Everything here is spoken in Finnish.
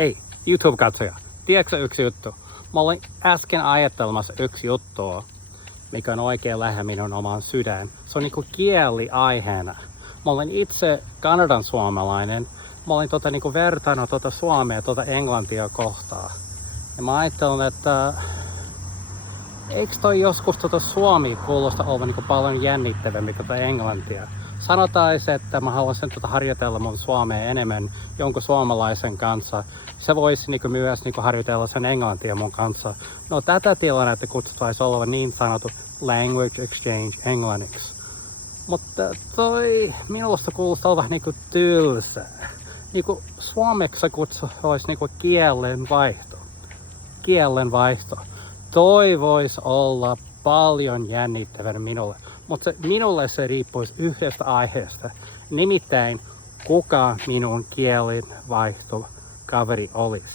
Hei, YouTube-katsoja, tiedätkö yksi juttu? Mä olin äsken ajattelemassa yksi juttua, mikä on oikein lähellä minun oman sydän. Se on niinku kieliaiheena. Mä olen itse Kanadan suomalainen. Mä olin niinku vertaillut suomea englantia kohtaan. Ja mä ajattelin, että eikö toi joskus suomi kuulosta olevan niinku paljon jännittävämmin englantia? Sanotaan, että mä haluaisin harjoitella mun suomea enemmän jonkun suomalaisen kanssa. Se voisi myös harjoitella sen englantia mun kanssa. No tätä tilannetta kutsuttaisiin olevan niin sanottu language exchange englanniksi. Mutta toi minusta kuulostaa olevan tylsää. Suomeksi kutsuttaisiin kielenvaihto. Kielenvaihto. Toi voisi olla paljon jännittävän minulle. Mutta minulle se riippuisi yhdestä aiheesta, nimittäin kuka minun kielenvaihtokaveri olisi.